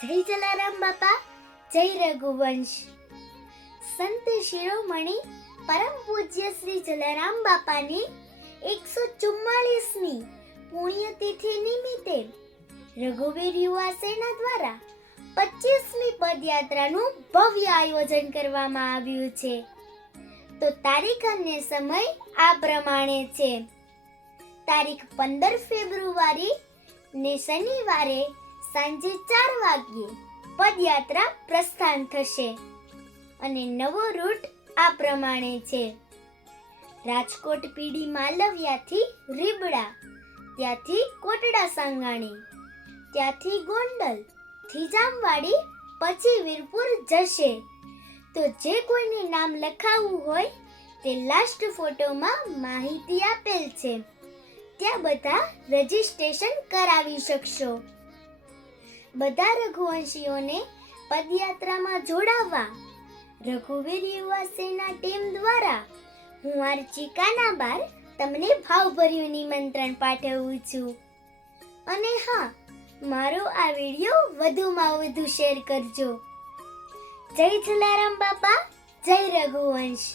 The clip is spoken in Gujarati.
જય જલારામ બાપા, જય રઘુવંશ. સંત શિરોમણી પરમ પૂજ્ય શ્રી જલારામ બાપાની 144મી પુણ્યતિથિ નિમિત્તે રઘુવીર યુવા સેના દ્વારા 25મી પદયાત્રાનું ભવ્ય આયોજન કરવામાં આવ્યું છે. તો તારીખ અને સમય આ પ્રમાણે છે. તારીખ 15 ફેબ્રુઆરી ને શનિવારે સાંજે 4 વાગ્યે પદયાત્રા પ્રસ્થાન થશે અને નવો રૂટ આ પ્રમાણે છે. રાજકોટ પીડી માલવિયાથી રીબડા, ત્યાંથી કોટડા સાંગાણી, ત્યાંથી ગોંડલ થી જામવાડી, પછી વીરપુર જશે. તો જે કોઈને નામ લખાવવું હોય તે લાસ્ટ ફોટોમાં માહિતી આપેલ છે, ત્યાં બધા રજીસ્ટ્રેશન કરાવી શકશો. બધા રઘુવંશીઓને પદયાત્રામાં જોડાવવા રઘુવીર યુવા સેના ટીમ દ્વારા હું આરચી કાનાબાર તમને ભાવભર્યું નિમંત્રણ પાઠવું છું. અને હા, મારો આ વિડીયો વધુમાં વધુ શેર કરજો. જય જલારામ બાપા, જય રઘુવંશ.